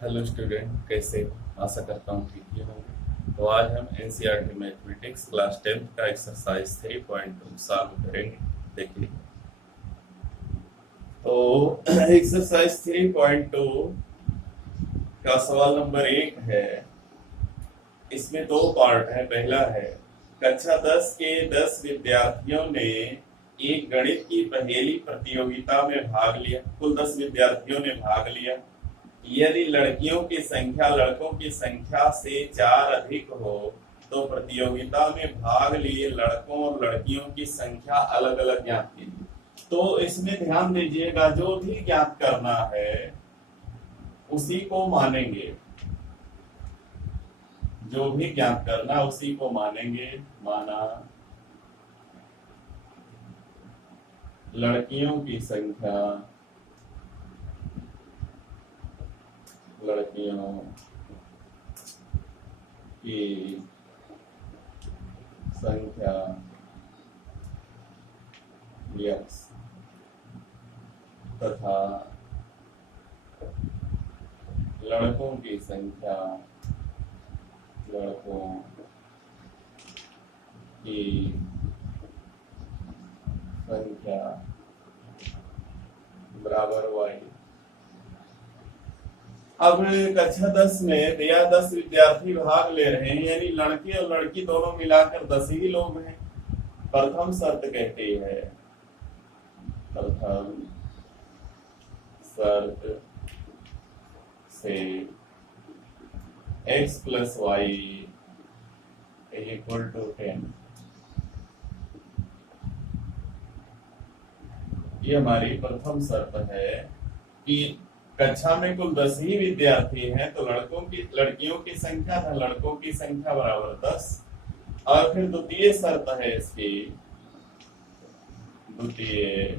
Hello student, कैसे हो? आशा करता हूँ ठीक ही होंगे। तो आज हम एनसीईआरटी मैथमेटिक्स क्लास 10th का एक्सरसाइज 3.2 सॉल्व करेंगे। देखिए, तो एक्सरसाइज 3.2 का सवाल नंबर 1 है। इसमें दो पार्ट है। पहला है, कक्षा 10 के 10 विद्यार्थियों ने एक गणित की पहेली प्रतियोगिता में भाग लिया। कुल 10 विद्यार्थियों ने भाग लिया। यदि लड़कियों की संख्या लड़कों की संख्या से 4 अधिक हो तो प्रतियोगिता में भाग लिए लड़कों और लड़कियों की संख्या अलग अलग ज्ञात कीजिए। तो इसमें ध्यान दीजिएगा, जो भी ज्ञात करना है उसी को मानेंगे। जो भी ज्ञात करना उसी को मानेंगे। माना लड़कियों की संख्या, लड़कियों की संख्या यक्स तथा लड़कों की संख्या लड़कों की संख्या बराबर वाई। अब कक्षा 10 में दिया 10 विद्यार्थी भाग ले रहे हैं, यानी लड़के और लड़की दोनों मिलाकर 10 ही लोग हैं। प्रथम शर्त कहती है, प्रथम शर्त से x plus y equal to 10। ये हमारी प्रथम शर्त है कि कक्षा में कुल 10 ही विद्यार्थी हैं, तो लड़कियों की संख्या था लड़कों की संख्या बराबर 10। और फिर द्वितीय शर्त है इसकी, द्वितीय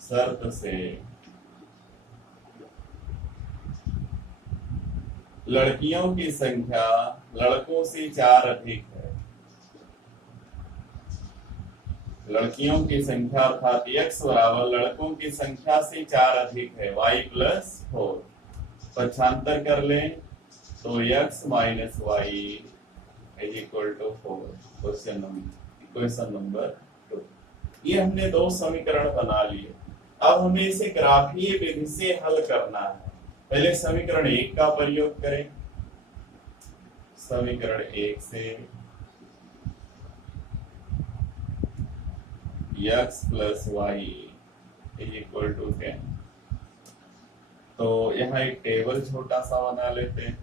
शर्त से लड़कियों की संख्या लड़कों से 4 अधिक है। लड़कियों की संख्या अर्थात x बराबर लड़कों की संख्या से 4 अधिक है, y प्लस 4। पक्षांतर कर लें तो x minus y is equal to 4। Question number 2। ये हमने दो समीकरण बना लिए। अब हमें इसे ग्राफीय विधि से हल करना है। पहले समीकरण 1 का प्रयोग करें। समीकरण 1 से x plus y is equal to 10। तो यहाँ एक टेबल छोटा सा बना लेते हैं।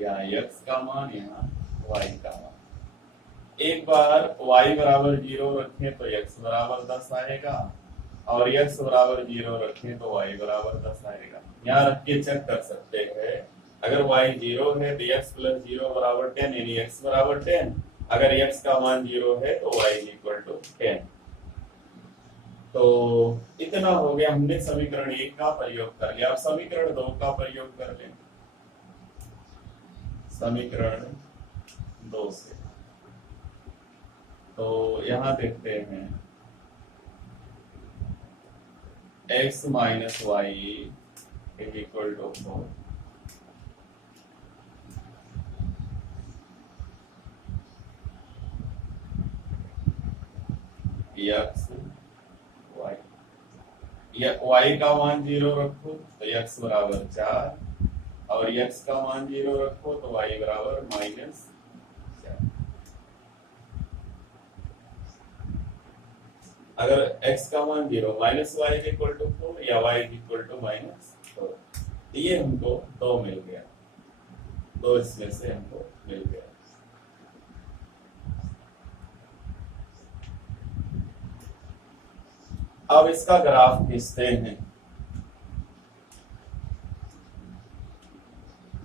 यहाँ x का मान, यहाँ y का मान। एक बार y बराबर 0 रखें तो x बराबर 10 आएगा, और x बराबर 0 रखें तो y बराबर 10 आएगा। यहाँ रख के चेक कर सकते हैं। अगर y 0 है तो x प्लस 0 बराबर 10, यानी x बराबर 10। अगर x का मान 0 है तो y इक्वल टू 10। तो इतना हो गया, हमने समीकरण 1 का प्रयोग कर लिया। अब समीकरण 2 का प्रयोग कर लें। समीकरण 2 से तो यहाँ देखते हैं, x minus y is equal to 4। x y, y का मान 0 रखो तो x बराबर 4, और x का मान 0 रखो तो y बराबर माइनस 4। अगर x का मान 0 माइनस वाई इक्वल टू 4 या y इक्वल टू माइनस 4, ये हमको 2 मिल गया। 2 इसमें से हमको मिल गया। अब इसका ग्राफ खींचते हैं।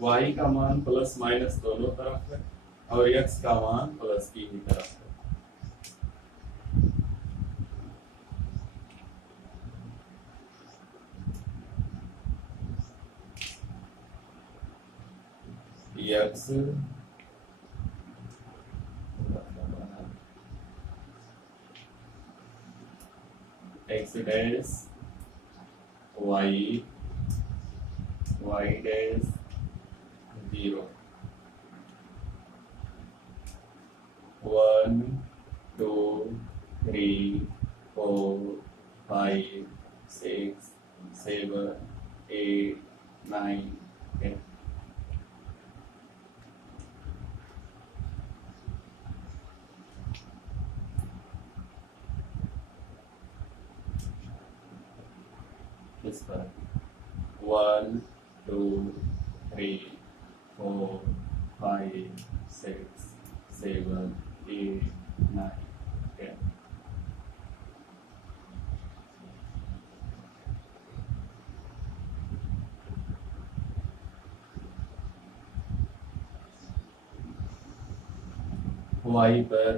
y का मान प्लस माइनस दोनों तरफ है, और x का मान प्लस की ही तरफ है। x x dash y y dash 0 1 2 3 4 5 6 7 8 9 10 इस पर 1 2 3 4 5 6 7 8 9 10 वाई पर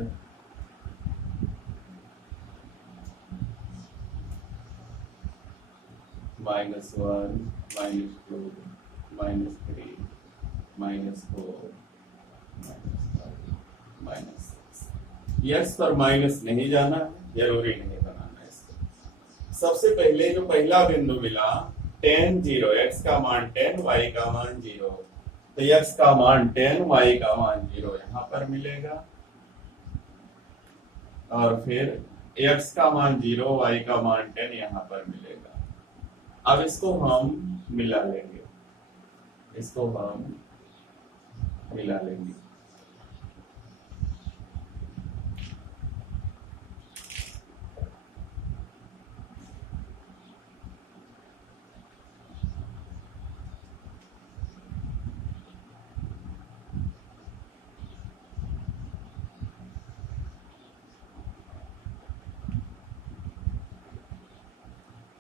-1 -2 -3 -4 -5 -6 यस पर माइनस नहीं जाना है, जरूरी नहीं बनाना इसको। सबसे पहले जो पहला बिंदु मिला tan 0, x का मान 10 y का मान 0, तो x का मान 10 y का मान 0 यहाँ पर मिलेगा, और फिर x का मान 0 y का मान 10 यहाँ पर मिलेगा। अब इसको हम मिला लेंगे, इसको हम मिला लेंगे।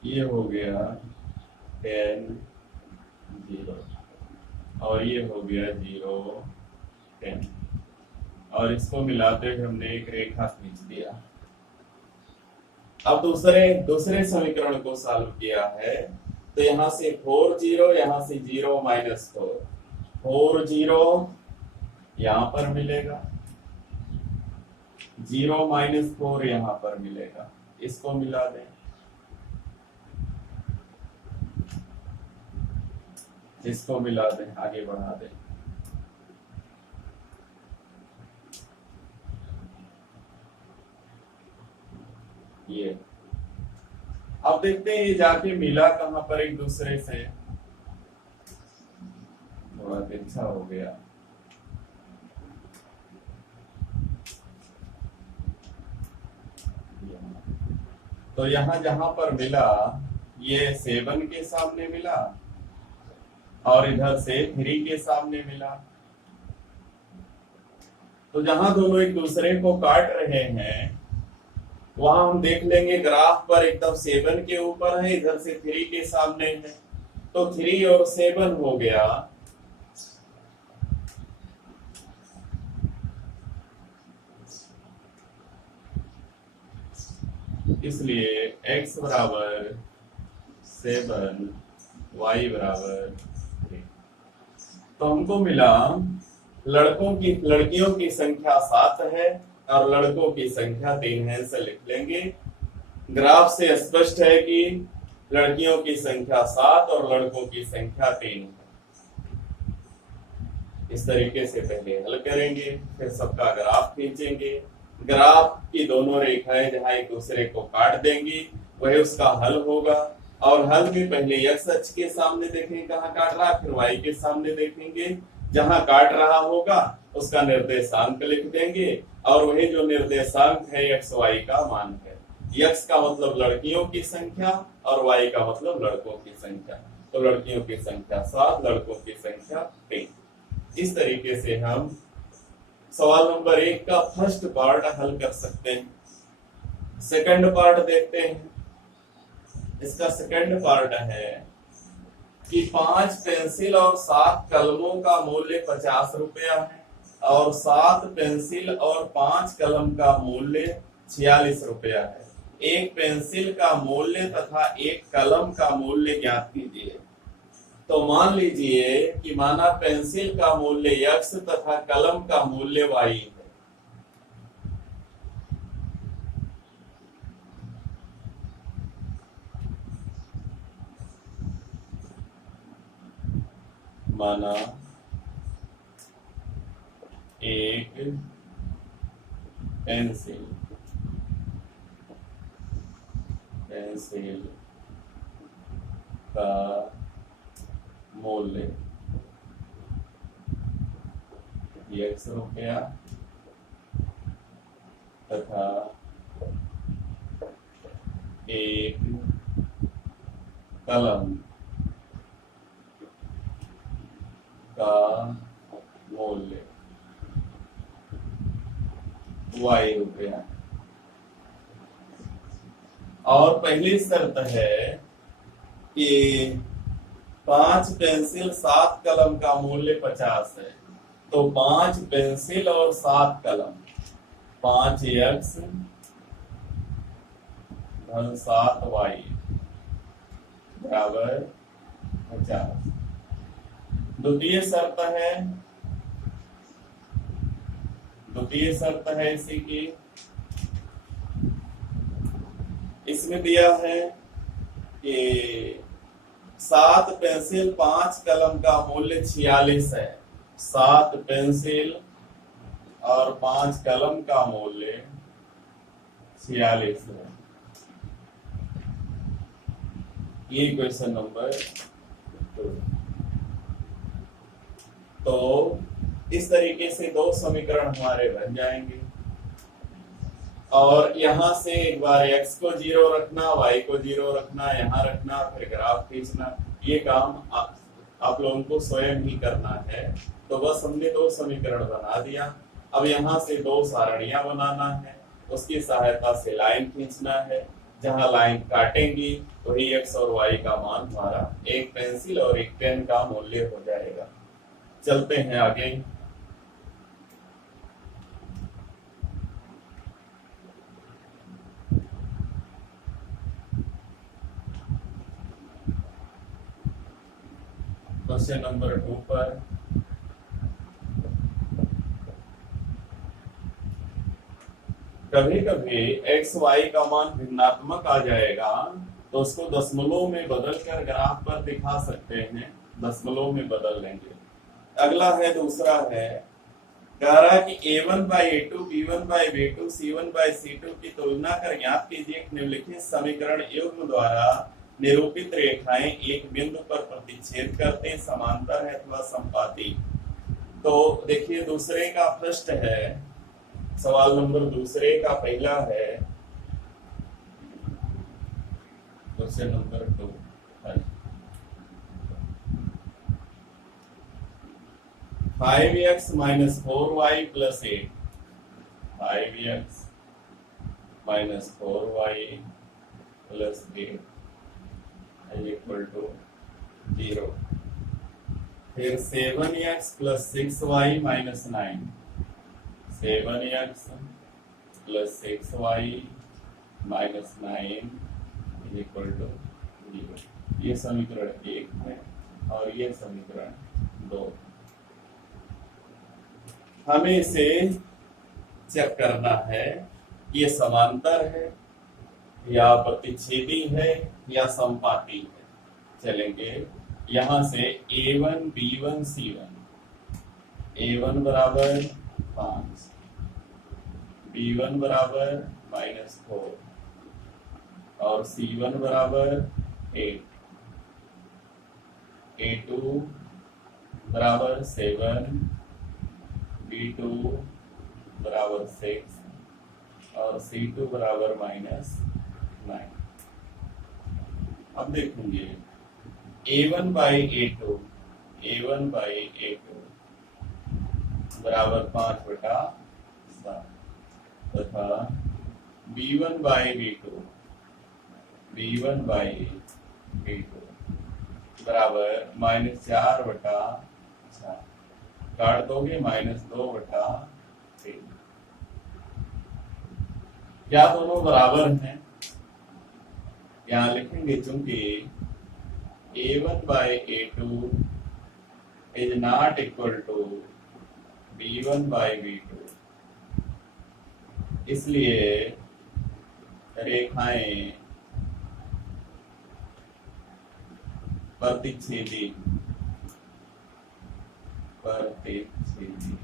ये हो गया 10 0 और ये हो गया 0 10, और इसको मिलाते हुए हमने एक रेखा खींच दिया। अब दूसरे समीकरण को सॉल्व किया है, तो यहाँ से 4 0, यहाँ से 0 -4, 4 0 यहाँ पर मिलेगा, 0 -4 यहाँ पर मिलेगा। इसको मिला दें, इसको मिला दें, आगे बढ़ा दें। ये अब देखते हैं ये जाके मिला कहां पर एक दूसरे से। बहुत अच्छा हो गया। तो यहां जहां पर मिला ये 7 के सामने मिला, और इधर से 3 के सामने मिला। तो जहां दोनों एक दूसरे को काट रहे हैं, वहां हम देख लेंगे ग्राफ पर एकदम 7 के ऊपर है, इधर से 3 के सामने है, तो 3 और 7 हो गया। इसलिए x बराबर 7 y बराबर 3। तो हमको मिला लड़कियों की संख्या 7 है और लड़कों की संख्या 3 है, ऐसे लिख लेंगे। ग्राफ से स्पष्ट है कि लड़कियों की संख्या 7 और लड़कों की संख्या 3 है। इस तरीके से पहले हल करेंगे, फिर सबका ग्राफ खींचेंगे। ग्राफ की दोनों रेखाएं जहां एक दूसरे को काट देंगी वही उसका हल होगा। और हल में पहले x अक्ष के सामने देखेंगे कहाँ काट रहा है, फिर y के सामने देखेंगे जहां काट रहा होगा उसका निर्देशांक लिख देंगे, और वही जो निर्देशांक है x y का मान है। x का मतलब लड़कियों की संख्या और y का मतलब लड़कों की संख्या। तो लड़कियों की संख्या 7, लड़कों की संख्या 3। इस तरीके से हम सवाल नंबर 1 का फर्स्ट पार्ट हल कर सकते हैं। सेकंड पार्ट देखते हैं। इसका सेकंड पार्ट है कि 5 पेंसिल और 7 कलमों का मूल्य 50 रुपया है, और 7 पेंसिल और 5 कलम का मूल्य 46 रुपया है। एक पेंसिल का मूल्य तथा एक कलम का मूल्य ज्ञात कीजिए। तो मान लीजिए कि माना पेंसिल का मूल्य x तथा कलम का मूल्य y है। माना एक पेंसिल का मूल्य ₹1 तथा एक कलम का मूल्य ₹Y। और पहली शर्त है कि 5 पेंसिल 7 कलम का मूल्य 50 है। तो 5 पेंसिल और 7 कलम 5x धन 7y बराबर 50। द्वितीय शर्त है इसी की। इसमें दिया है कि 7 पेंसिल 5 कलम का मूल्य 46 है। 7 पेंसिल और 5 कलम का मूल्य 46 है। ये क्वेश्चन नंबर 2। तो इस तरीके से 2 समीकरण हमारे बन जाएंगे। और यहां से एक बार x को 0 रखना, y को 0 रखना, यहाँ रखना, फिर ग्राफ खींचना, ये काम आप लोगों को स्वयं ही करना है। तो बस हमने 2 समीकरण बना दिया। अब यहाँ से 2 सारणियां बनाना है, उसकी सहायता से लाइन खींचना है। जहां लाइन काटेंगी वही x और y का मान हमारा एक पेंसिल और एक पेन का मूल्य हो जाएगा। चलते हैं आगे। क्वेश्चन नंबर 2 पर कभी कभी x y का मान भिन्नात्मक आ जाएगा, तो उसको दशमलव में बदलकर ग्राफ पर दिखा सकते हैं। दशमलव में बदल लेंगे। अगला है, दूसरा है, कह रहा कि a1/a2 b1/b2 c1/c2 की तुलना कर ज्ञात कीजिए कि निम्नलिखित समीकरण युग्म द्वारा निरूपित रेखाएं एक बिंदु पर प्रतिच्छेद करते समांतर है अथवा संपाती। तो देखिए दूसरे का फर्स्ट है, सवाल नंबर दूसरे का पहला है, question number 2 5x minus 4y plus 8 5x minus 4y plus 8 is equal to 0। फिर 7x plus 6y minus 9 7x plus 6y minus 9 is equal to 0। ये समीकरण 1 है और ये समीकरण 2। हमें इसे चेक करना है, ये समांतर है या प्रतिच्छेदी है या संपाती है। चलेंगे यहां से a1 b1 c1 a1 बराबर 5 b1 बराबर -4 और c1 बराबर 8 a2 बराबर 7 b2 बराबर 6 और c2 बराबर -9। अब देखेंगे a1/a2 बराबर 5/7 तथा b1/b2 बराबर -4/4। काट दोगे -2/3। क्या दोनों बराबर हैं? यहां लिखेंगे चूंकि a1/a2 is not equal to b1/b2, इसलिए रेखाएं प्रतिच्छेदी प्रतिच्छेदी।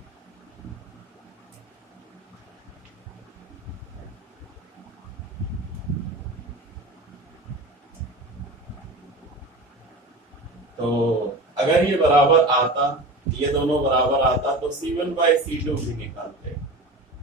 तो अगर ये बराबर आता, ये दोनों बराबर आता तो C1/C2 भी निकालते,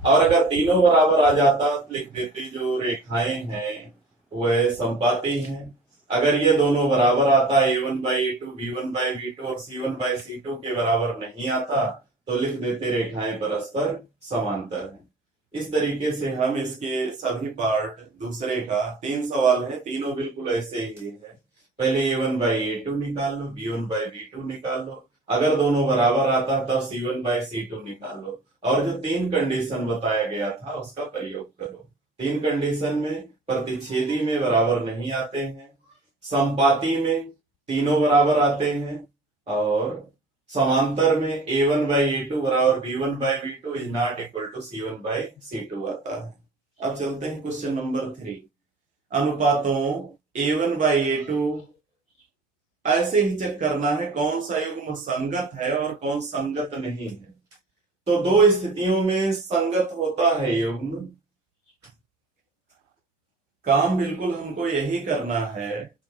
और अगर तीनों बराबर आ जाता तो लिख देते जो रेखाएं हैं वह समपाती हैं। अगर ये दोनों बराबर आता A1/A2, B1/B2 और C1/C2 के बराबर नहीं आता तो लिख देते रेखाएं परस्पर समांतर हैं। इस तरीके से हम इसके सभी पार्ट, दूसरे का 3 सवाल है, तीनों बिल्कुल ऐसे ही है। पहले A1/A2 निकाल लो, B1/B2 निकाल लो, अगर दोनों बराबर आता तब C1/C2 निकाल लो, और जो 3 कंडीशन बताया गया था उसका प्रयोग करो। 3 कंडीशन में प्रतिच्छेदी में बराबर नहीं आते हैं, समपाती में तीनों बराबर आते हैं, और समांतर में A1/A2 बराबर B1/B2 is not equal to C1/C2 आता है। अब चलते हैं क्वेश्चन नंबर 3। अनुपातों A1/A2 ऐसे ही चेक करना है कौन सा युग्म संगत है और कौन संगत नहीं है। तो दो स्थितियों में संगत होता है युग्म, काम बिल्कुल हमको यही करना है।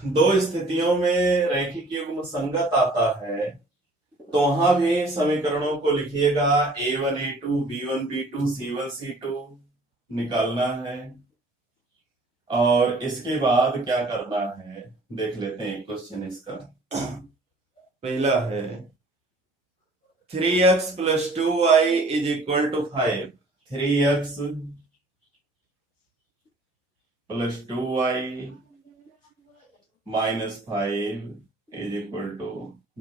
दो स्थितियों में रैखिक युग्म संगत आता है तो वहां भी समीकरणों को लिखिएगा A1A2, B1B2, C1C2 निकालना है, और इसके बाद क्या करना है देख लेते हैं क्वेश्चन इसका। पहला है 3x + 2y = 5। 3x + 2y - 5 =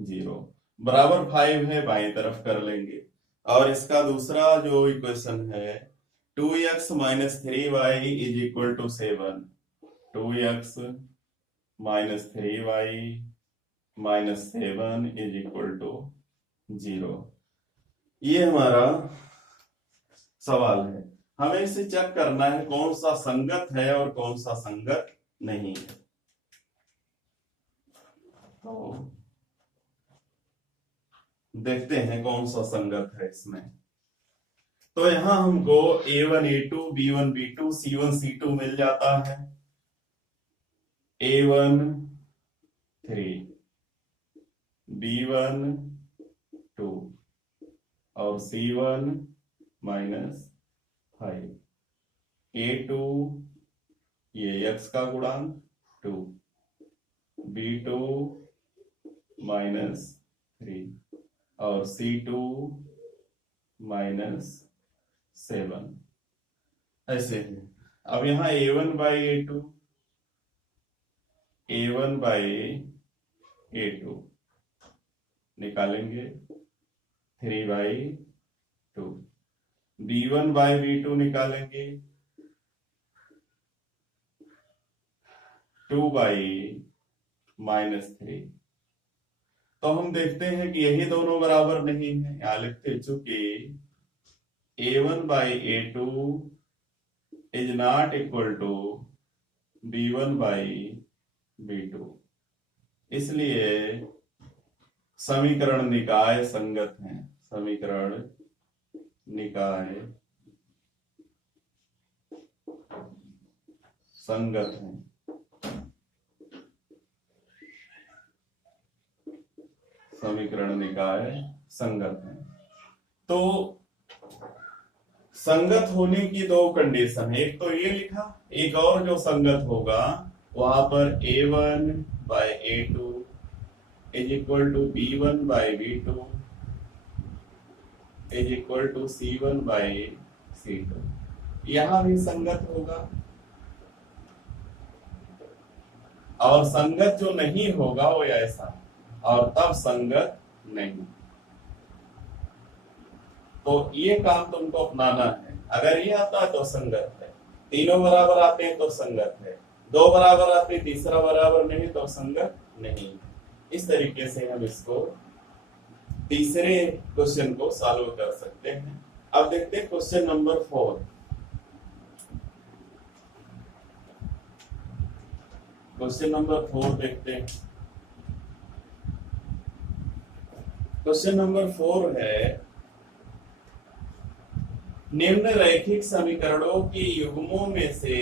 0, बराबर 5 है, बाएं तरफ कर लेंगे। और इसका दूसरा जो इक्वेशन है 2x - 3y = 7। 2x - 3y - 7 = 0। ये हमारा सवाल है। हमें इसे चेक करना है कौन सा संगत है और कौन सा संगत नहीं है। तो देखते हैं कौन सा संगत है इसमें। तो यहां हमको A1A2, B1B2, C1C2 मिल जाता है। A1 3, B1 2 और C1 -5। A2 ये x का गुणांक 2, B2 -3 और C2 -7 ऐसे है। अब यहाँ A1/A2, A1/A2 निकालेंगे 3/2, B1/B2 निकालेंगे 2/-3। तो हम देखते हैं कि यही दोनों बराबर नहीं है, यहां लिखते चूंकि A1/A2 is not equal to B1/B2, इसलिए समीकरण निकाय संगत हैं। समीकरण निकाय संगत हैं। समीकरण निकाय संगत है। तो संगत होने की दो कंडीशन है, एक तो ये लिखा, एक और जो संगत होगा वहां पर A1/A2 = B1/B2 = C1/C2, यहां भी संगत होगा। और संगत जो नहीं होगा वो ऐसा, और तब संगत नहीं। तो ये काम तुमको अपनाना है। अगर ये आता है तो संगत है, तीनों बराबर आते हैं तो संगत है, दो बराबर आते तीसरा बराबर नहीं तो संगत नहीं। इस तरीके से हम इसको तीसरे क्वेश्चन को सॉल्व कर सकते हैं। अब देखते हैं क्वेश्चन नंबर 4। क्वेश्चन नंबर 4 देखते हैं। क्वेश्चन नंबर 4 है, निम्न रैखिक समीकरणों के युग्मों में से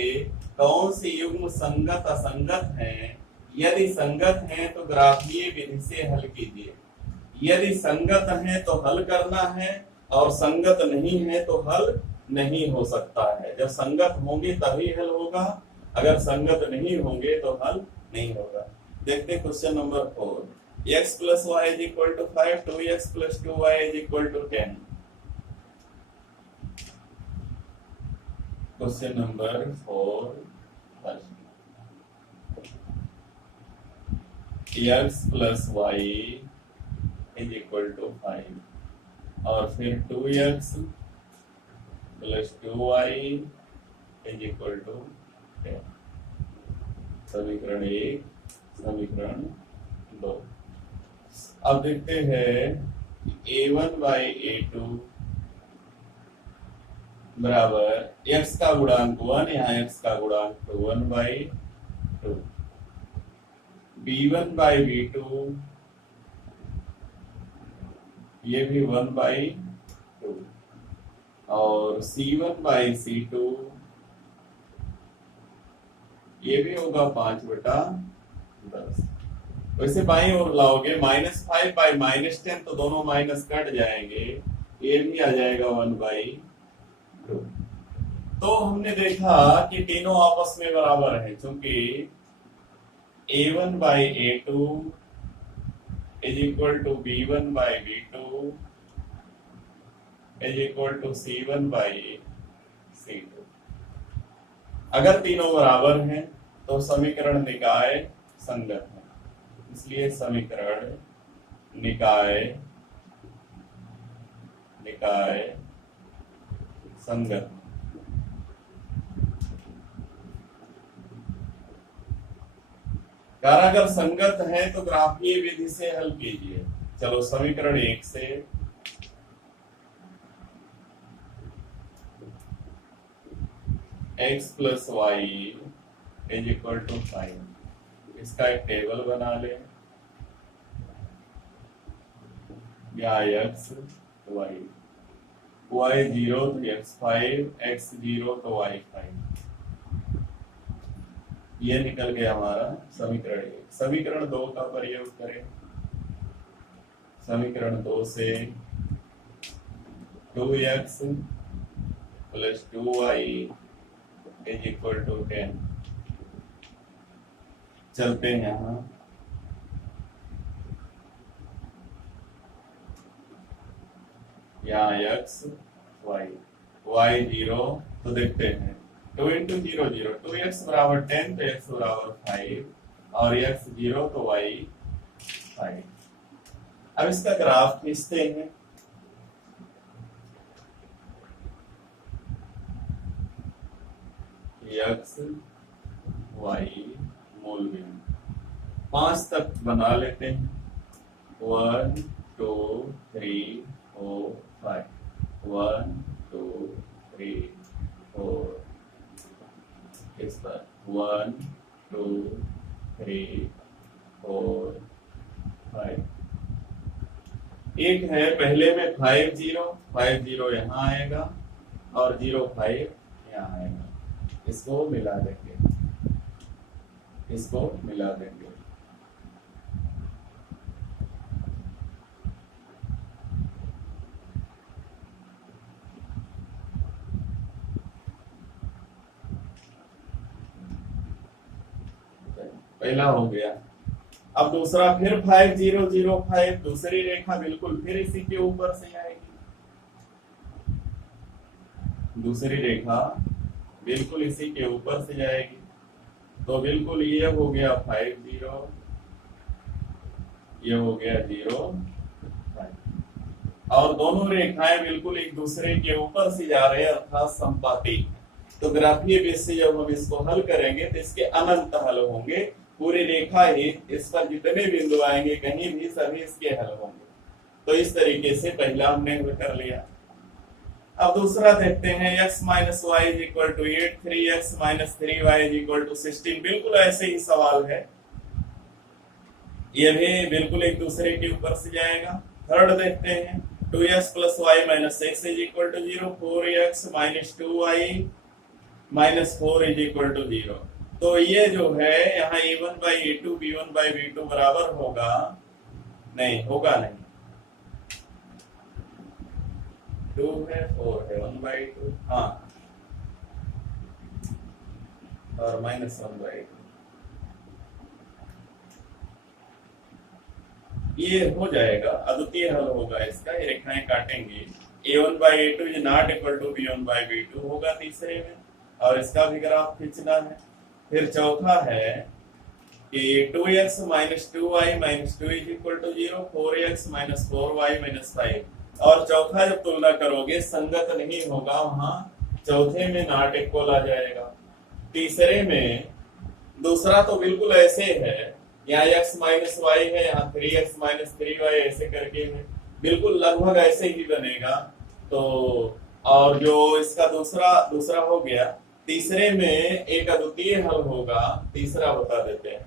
कौन से युग्म संगत असंगत हैं? यदि संगत हैं तो ग्राफीय विधि से हल कीजिए। यदि संगत हैं तो हल करना है, और संगत नहीं है तो हल नहीं हो सकता है। जब संगत होंगे तभी हल होगा, अगर संगत नहीं होंगे तो हल नहीं होगा। देखते question number 4, x plus y is equal to 5, 2x plus 2y is equal to 10। Question number 4, x plus y is equal to 5 और फिर 2x plus 2y is equal to 10। समीकरण 1, समीकरण 2। अब देखते हैं a1 by a2 बराबर x का गुणांक 1, यहाँ x का गुणांक 1 by 2, b1 by b2 ये भी 1 by 2 और c1 by c2 ये भी होगा 5/10। वैसे बाईं ओर लाओगे -5 by -10 तो दोनों माइनस कट जाएंगे, ये भी आ जाएगा 1/2। तो हमने देखा कि तीनों आपस में बराबर है, क्योंकि a1 by a2 is equal to b1 by b2 is equal to c1 by c2। अगर तीनों बराबर हैं तो समीकरण निकाय संगत है, इसलिए समीकरण निकाय संगत। अगर संगत है तो ग्राफीय विधि से हल कीजिए। चलो समीकरण 1 से x plus y is equal to 5, इसका एक टेबल बना ले, या x y 0 तो x 5, x 0 तो y 5, ये निकल गया हमारा समीकरण 1। समीकरण 2 का प्रयोग करें। समीकरण 2 से 2x plus 2y is equal to 10। चलते हैं यहाँ, x y 0 तो देखते हैं 2 into 0 0, 2x बराबर 10 तो x बराबर 5 और x 0 तो y 5। अब इसका ग्राफ खींचते हैं। x y मूल बिंदु 5 तक बना लेते हैं। 1 2 3 4 5 1 2 3 4, इस पर 1 2 3 4 5। एक है पहले में 5 0 यहाँ आएगा और 0 5 यहाँ आएगा। इसको मिला देंगे, इसको मिला देंगे। पहला हो गया। अब दूसरा फिर 5 0 0 5, दूसरी रेखा बिल्कुल फिर इसी के ऊपर से आएगी। दूसरी रेखा बिल्कुल इसी के ऊपर से जाएगी, तो बिल्कुल ये हो गया 5 0, ये हो गया 0 5, और दोनों रेखाएं बिल्कुल एक दूसरे के ऊपर से जा रहे हैं, अर्थात संपाती। तो ग्राफीय विधि से जब हम इसको हल करेंगे तो इसके अनंत हल होंगे। पूरी रेखा ही, इस पर जितने बिंदु आएंगे कहीं भी, सभी इसके हल होंगे। तो इस तरीके से पहला हमने हल कर लिया। अब दूसरा देखते हैं, x minus y is equal to 8, 3x minus 3y is equal to 16। बिल्कुल ऐसे ही सवाल है, यह भी बिल्कुल एक दूसरे के ऊपर से जाएगा। थर्ड देखते हैं 2x plus y minus x is equal to 0, 4x minus 2y minus 4 is equal to 0। तो ये जो है यहाँ a1 by a2 b1 by b2 बराबर होगा नहीं, होगा नहीं, 2 है 4 है 1 बाई 2, हाँ, और माइनस 1 बाई 2, ये हो जाएगा, अद्वितीय हल होगा इसका। ये रेखाएं काटेंगे, a1 by a2 is not equal to b1 by b2 होगा तीसरे में, और इसका भी ग्राफ खींचना है। फिर चौथा है कि 2x minus 2y minus 2 is equal to 0, 4x minus 4y minus 5। और चौथा जब तुलना करोगे संगत नहीं होगा, वहां चौथे में नॉट इक्वल आ जाएगा। तीसरे में दूसरा तो बिल्कुल ऐसे है, यहाँ x माइनस वाई है, यहाँ 3x माइनस 3y ऐसे करके है, बिल्कुल लगभग ऐसे ही बनेगा। तो और जो इसका दूसरा हो गया, तीसरे में एक अद्वितीय हल होगा, तीसरा बता देते हैं।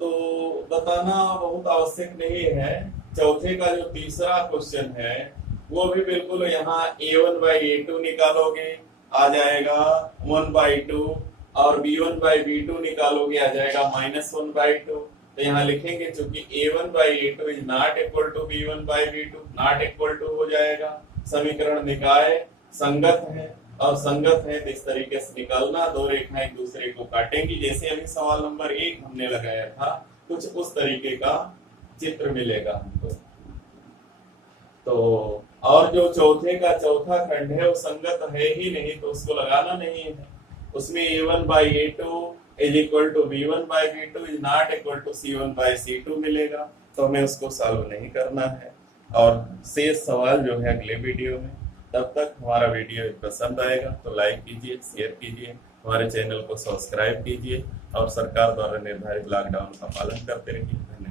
तो बताना बहुत आवश्यक नहीं है। चौथे का जो तीसरा क्वेश्चन है वो भी बिल्कुल यहाँ a1 बाई a2 निकालोगे आ जाएगा 1 बाई 2, और b1 बाई b2 निकालोगे आ जाएगा माइनस 1 बाई 2। तो यहाँ लिखेंगे चूंकि a1 by a2 is not equal to b1 by b2, not equal to हो जाएगा। समीकरण निकाय संगत है, और संगत है तो इस तरीके से निकालना, दो रेखाएं एक दूसरे को काटेंगी, जैसे अभी सवाल नंबर 1 हमने लगाया था, कुछ उस तरीके का चित्र मिलेगा हमको। तो और जो चौथे का चौथा खंड है वो संगत है ही नहीं, तो उसको लगाना नहीं है। उसमें a1 by a2 is equal to b1 by b2 is not equal to c1 by c2 मिलेगा, तो हमें उसको सॉल्व नहीं करना है। और शेष सवाल जो है अगले वीडियो में। तब तक हमारा वीडियो पसंद आएगा तो लाइक कीजिए, शेयर कीजिए, हमारे चैनल को सब्सक्राइब कीजिए, और सरकार द्वारा निर्धारित लॉकडाउन का पालन करते रहिए। धन्यवाद।